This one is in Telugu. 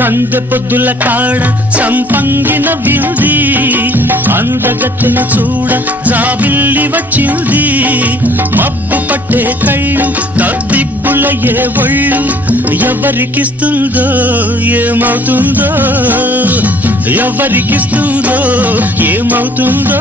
సందె పొద్దుల కాడ సంపంగిన వింది అందగత్తెన చూడ జాబిల్లి వచ్చింది మబ్బు పట్టే కళ్ళు తద్దిబ్బులయ్యే ఒళ్ళు ఎవరికిస్తుందో ఏమవుతుందో ఎవరికిస్తుందో ఏమవుతుందో